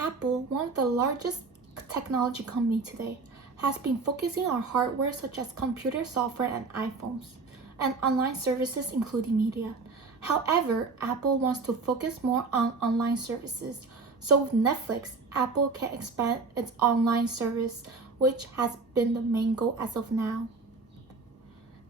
Apple, one of the largest technology companies today, has been focusing on hardware such as computer software and iPhones, and online services including media. However, Apple wants to focus more on online services. So with Netflix, Apple can expand its online service, which has been the main goal as of now.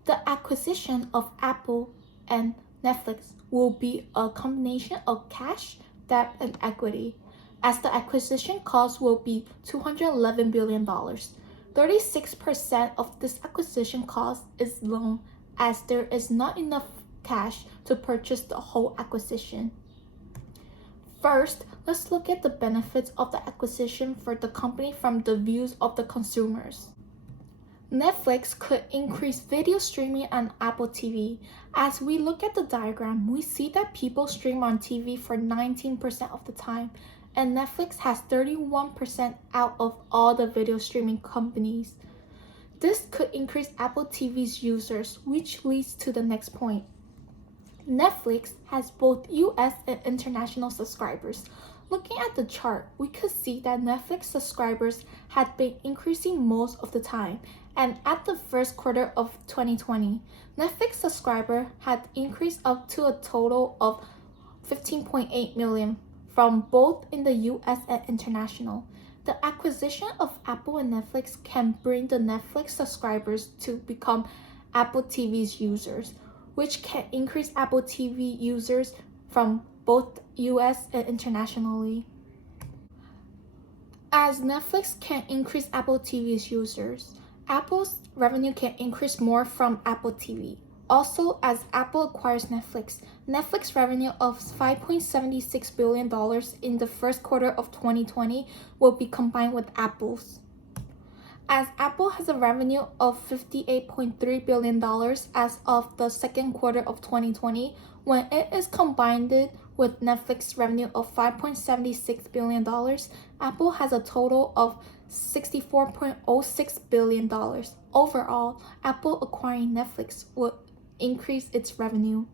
The acquisition of Apple and Netflix will be a combination of cash, debt, and equity, as the acquisition cost will be $211 billion. 36% of this acquisition cost is loan, as there is not enough cash to purchase the whole acquisition. First, let's look at the benefits of the acquisition for the company from the views of the consumers. Netflix could increase video streaming on Apple TV. As we look at the diagram, we see that people stream on TV for 19% of the time, and Netflix has 31% out of all the video streaming companies. This could increase Apple TV's users, which leads to the next point. Netflix has both US and international subscribers. Looking at the chart, we could see that Netflix subscribers had been increasing most of the time, and at the first quarter of 2020, Netflix subscribers had increased up to a total of 15.8 million from both in the US and international. The acquisition of Apple and Netflix can bring the Netflix subscribers to become Apple TV's users, which can increase Apple TV users from both US and internationally. As Netflix can increase Apple TV's users, Apple's revenue can increase more from Apple TV. Also, as Apple acquires Netflix, Netflix revenue of $5.76 billion in the first quarter of 2020 will be combined with Apple's. As Apple has a revenue of $58.3 billion as of the second quarter of 2020, when it is combined with Netflix revenue of $5.76 billion, Apple has a total of $64.06 billion. Overall, Apple acquiring Netflix will increase its revenue.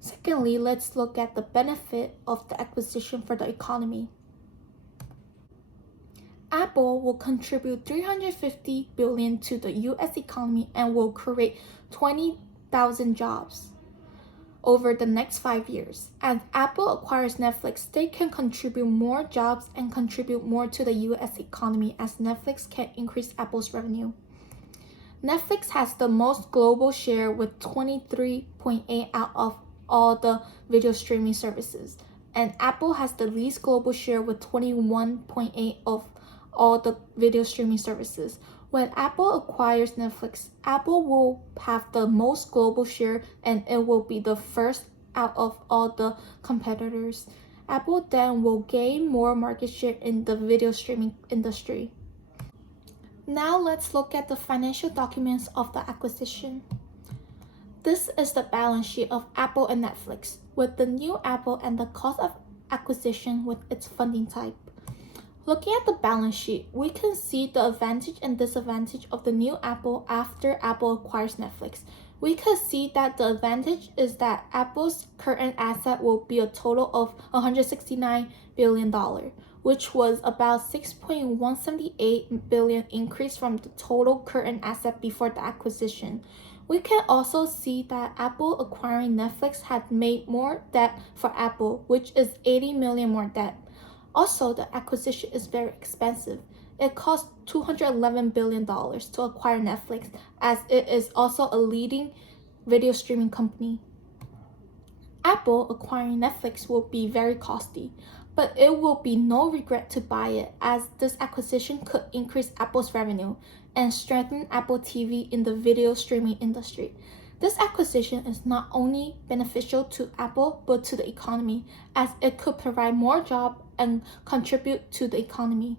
Secondly, let's look at the benefit of the acquisition for the economy. Apple will contribute $350 billion to the US economy and will create 20,000 jobs over the next 5 years. As Apple acquires Netflix, they can contribute more jobs and contribute more to the US economy, as Netflix can increase Apple's revenue. Netflix has the most global share with 23.8 out of all the video streaming services, and Apple has the least global share with 21.8 of all the video streaming services. When Apple acquires Netflix, Apple will have the most global share and it will be the first out of all the competitors. Apple then will gain more market share in the video streaming industry. Now let's look at the financial documents of the acquisition. This is the balance sheet of Apple and Netflix, with the new Apple and the cost of acquisition with its funding type. Looking at the balance sheet, we can see the advantage and disadvantage of the new Apple after Apple acquires Netflix. We can see that the advantage is that Apple's current asset will be a total of $169 billion, which was about $6.178 billion increase from the total current asset before the acquisition. We can also see that Apple acquiring Netflix had made more debt for Apple, which is $80 million more debt. Also, the acquisition is very expensive. It cost $211 billion to acquire Netflix, as it is also a leading video streaming company. Apple acquiring Netflix will be very costly, but it will be no regret to buy it, as this acquisition could increase Apple's revenue and strengthen Apple TV in the video streaming industry. This acquisition is not only beneficial to Apple but to the economy, as it could provide more jobs and contribute to the economy.